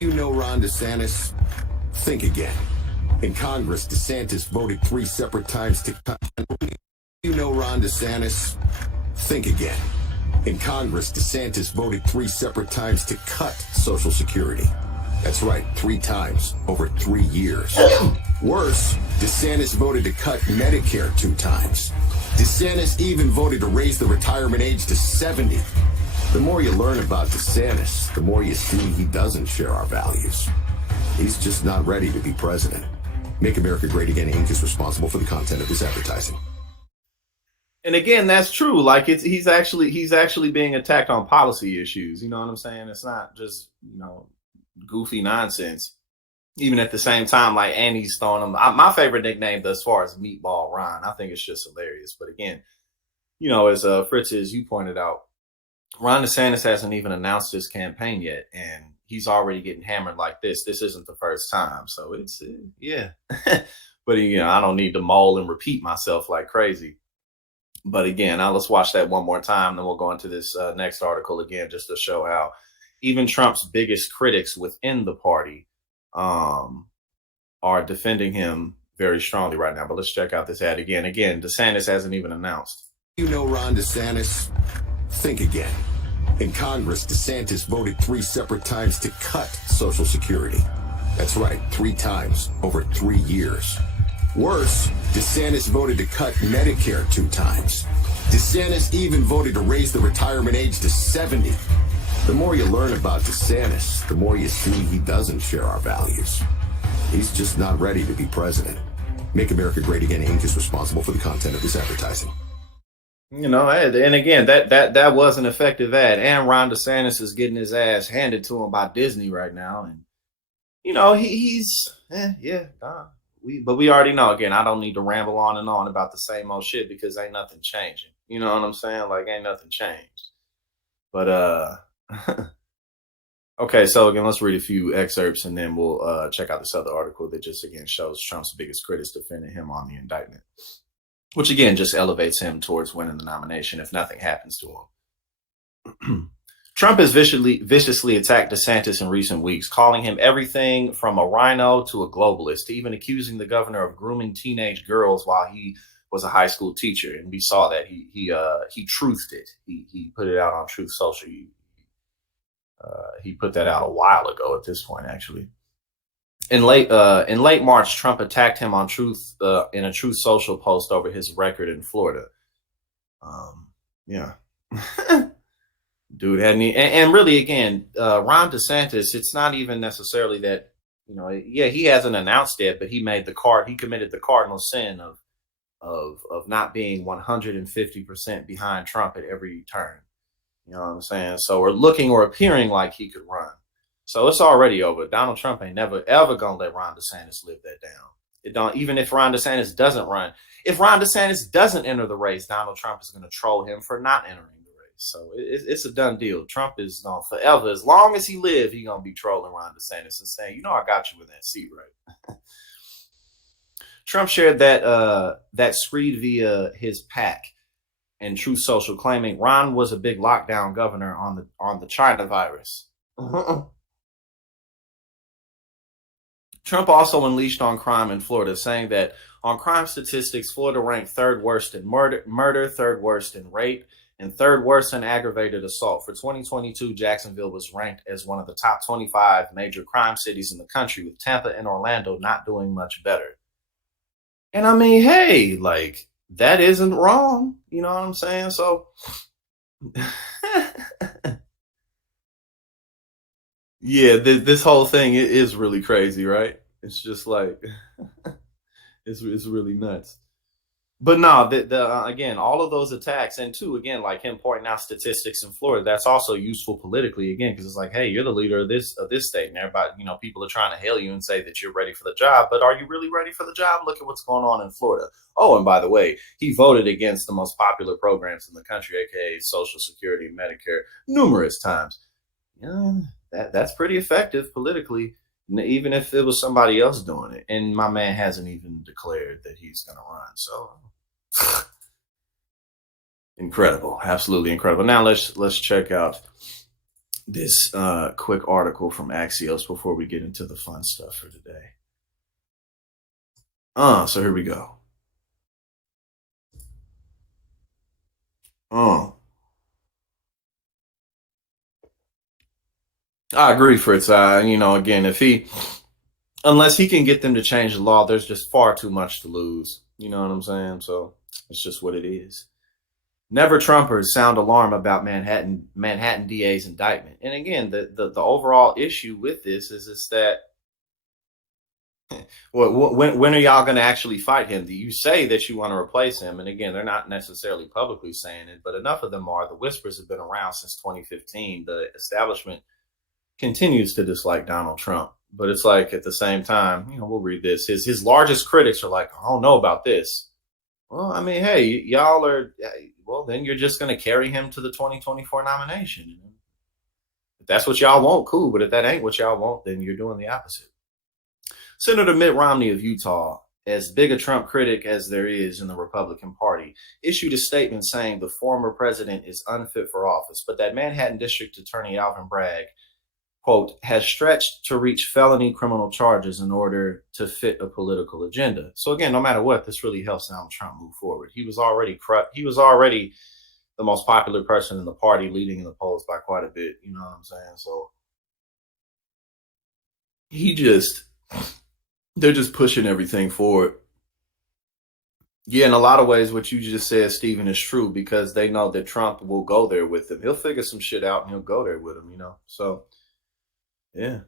You know Ron DeSantis? Think again. In Congress, DeSantis voted 3 separate times to cut. You know Ron DeSantis? Think again. In Congress, DeSantis voted 3 separate times to cut Social Security. That's right, 3 times over 3 years. Worse, DeSantis voted to cut Medicare 2 times. DeSantis even voted to raise the retirement age to 70. The more you learn about DeSantis, the more you see he doesn't share our values. He's just not ready to be president. Make America Great Again Inc. is responsible for the content of this advertising. And again, that's true. Like he's actually being attacked on policy issues. You know what I'm saying? It's not just, goofy nonsense. Even at the same time, like Annie's throwing him. My favorite nickname thus far is Meatball Ron. I think it's just hilarious. But again, as Fritz, as you pointed out, Ron DeSantis hasn't even announced his campaign yet, and he's already getting hammered like this. This isn't the first time, so it's yeah. But I don't need to mull and repeat myself like crazy. But again, now let's watch that one more time, then we'll go into this next article again, just to show how even Trump's biggest critics within the party are defending him very strongly right now. But let's check out this ad again. Again, DeSantis hasn't even announced. You know Ron DeSantis? Think again. In Congress, DeSantis voted 3 separate times to cut Social Security. That's right, 3 times over 3 years. Worse, DeSantis voted to cut Medicare 2 times. DeSantis even voted to raise the retirement age to 70. The more you learn about DeSantis, the more you see he doesn't share our values. He's just not ready to be president. Make America Great Again Inc. is responsible for the content of this advertising. And again, that was an effective ad. And Ron DeSantis is getting his ass handed to him by Disney right now. And, but we already know, again, I don't need to ramble on and on about the same old shit because ain't nothing changing. You know what I'm saying? Like, ain't nothing changed. But, okay, so again, let's read a few excerpts and then we'll check out this other article that just, again, shows Trump's biggest critics defending him on the indictment, which again just elevates him towards winning the nomination if nothing happens to him. Trump has viciously attacked DeSantis in recent weeks, calling him everything from a rhino to a globalist, even accusing the governor of grooming teenage girls while he was a high school teacher. And we saw that he truthed it. He put it out on Truth Social. He put that out a while ago at this point, actually. In late March, Trump attacked him on Truth in a Truth Social post over his record in Florida. Dude hadn't and really again, Ron DeSantis, it's not even necessarily that, he hasn't announced it, but he committed the cardinal sin of not being 150% behind Trump at every turn. You know what I'm saying? So we're looking or appearing like he could run. So it's already over. Donald Trump ain't never, ever going to let Ron DeSantis live that down. Even if Ron DeSantis doesn't run. If Ron DeSantis doesn't enter the race, Donald Trump is going to troll him for not entering the race. So it's a done deal. Trump is going to forever, as long as he lives, he's going to be trolling Ron DeSantis and saying, I got you in that seat, right? Trump shared that screed via his PAC and Truth Social, claiming Ron was a big lockdown governor on the China virus. Trump also unleashed on crime in Florida, saying that on crime statistics, Florida ranked 3rd worst in murder, 3rd worst in rape, and 3rd worst in aggravated assault. For 2022, Jacksonville was ranked as one of the top 25 major crime cities in the country, with Tampa and Orlando not doing much better. And I mean, hey, like, that isn't wrong. You know what I'm saying? So, yeah, this whole thing is really crazy, right? It's just like, it's really nuts. But no, again, all of those attacks, and too, again, like him pointing out statistics in Florida, that's also useful politically, again, because it's like, hey, you're the leader of this state, and everybody, people are trying to hail you and say that you're ready for the job, but are you really ready for the job? Look at what's going on in Florida. Oh, and by the way, he voted against the most popular programs in the country, aka Social Security and Medicare, numerous times. Yeah, that's pretty effective politically, even if it was somebody else doing it. And my man hasn't even declared that he's going to run. So incredible, absolutely incredible. Now let's check out this quick article from Axios before we get into the fun stuff for today. So here we go. I agree, Fritz. Again, unless he can get them to change the law, there's just far too much to lose. You know what I'm saying? So it's just what it is. Never Trumpers sound alarm about Manhattan DA's indictment. And again, the overall issue with this is that when are y'all going to actually fight him? Do you say that you want to replace him? And again, they're not necessarily publicly saying it, but enough of them are. The whispers have been around since 2015. The establishment continues to dislike Donald Trump. But it's like at the same time, we'll read this. His largest critics are like, I don't know about this. Well, I mean, hey, y'all are, well, then you're just going to carry him to the 2024 nomination. If that's what y'all want, cool. But if that ain't what y'all want, then you're doing the opposite. Senator Mitt Romney of Utah, as big a Trump critic as there is in the Republican Party, issued a statement saying the former president is unfit for office, but that Manhattan District Attorney Alvin Bragg, quote, has stretched to reach felony criminal charges in order to fit a political agenda. So again, no matter what, this really helps Donald Trump move forward. He was already the most popular person in the party, leading in the polls by quite a bit. You know what I'm saying? So they're just pushing everything forward. Yeah, in a lot of ways, what you just said, Stephen, is true, because they know that Trump will go there with him. He'll figure some shit out and he'll go there with him, So, yeah,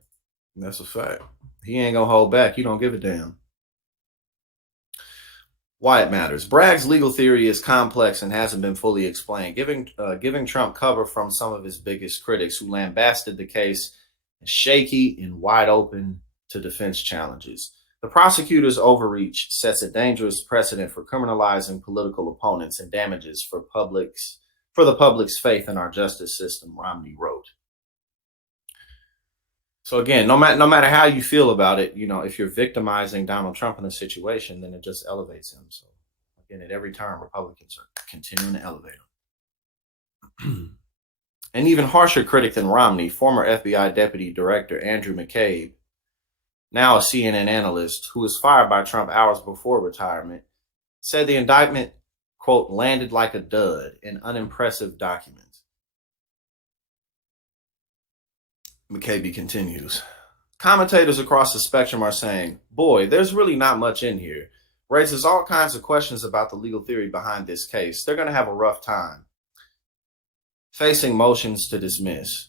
that's a fact. He ain't gonna hold back. You don't give a damn. Why it matters. Bragg's legal theory is complex and hasn't been fully explained, giving Trump cover from some of his biggest critics who lambasted the case as shaky and wide open to defense challenges. The prosecutor's overreach sets a dangerous precedent for criminalizing political opponents and damages for the public's faith in our justice system, Romney wrote. So again, no matter how you feel about it, if you're victimizing Donald Trump in a situation, then it just elevates him. So again, at every turn, Republicans are continuing to elevate him. An even harsher critic than Romney, former FBI Deputy Director Andrew McCabe, now a CNN analyst who was fired by Trump hours before retirement, said the indictment, quote, landed like a dud, an unimpressive document. McCabe continues. Commentators across the spectrum are saying, boy, there's really not much in here. Raises all kinds of questions about the legal theory behind this case. They're going to have a rough time facing motions to dismiss.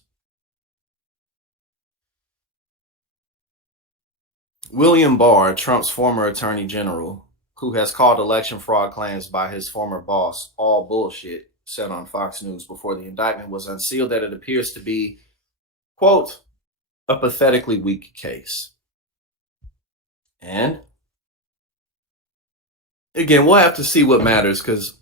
William Barr, Trump's former attorney general, who has called election fraud claims by his former boss all bullshit, said on Fox News before the indictment was unsealed that it appears to be, quote, a pathetically weak case. And again, we'll have to see what matters, because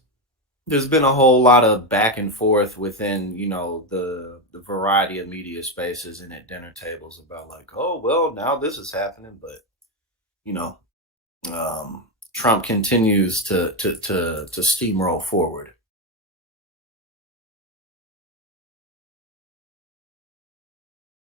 there's been a whole lot of back and forth within, the variety of media spaces and at dinner tables about like, oh, well, now this is happening. But, Trump continues to steamroll forward.